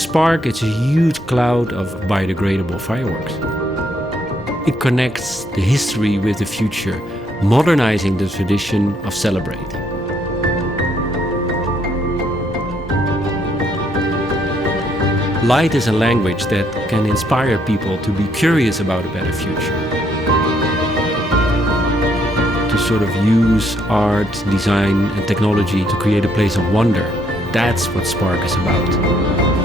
Spark is a huge cloud of biodegradable fireworks. It connects the history with the future, modernizing the tradition of celebrating. Light is a language that can inspire people to be curious about a better future. To sort of use art, design, and technology to create a place of wonder. That's what Spark is about.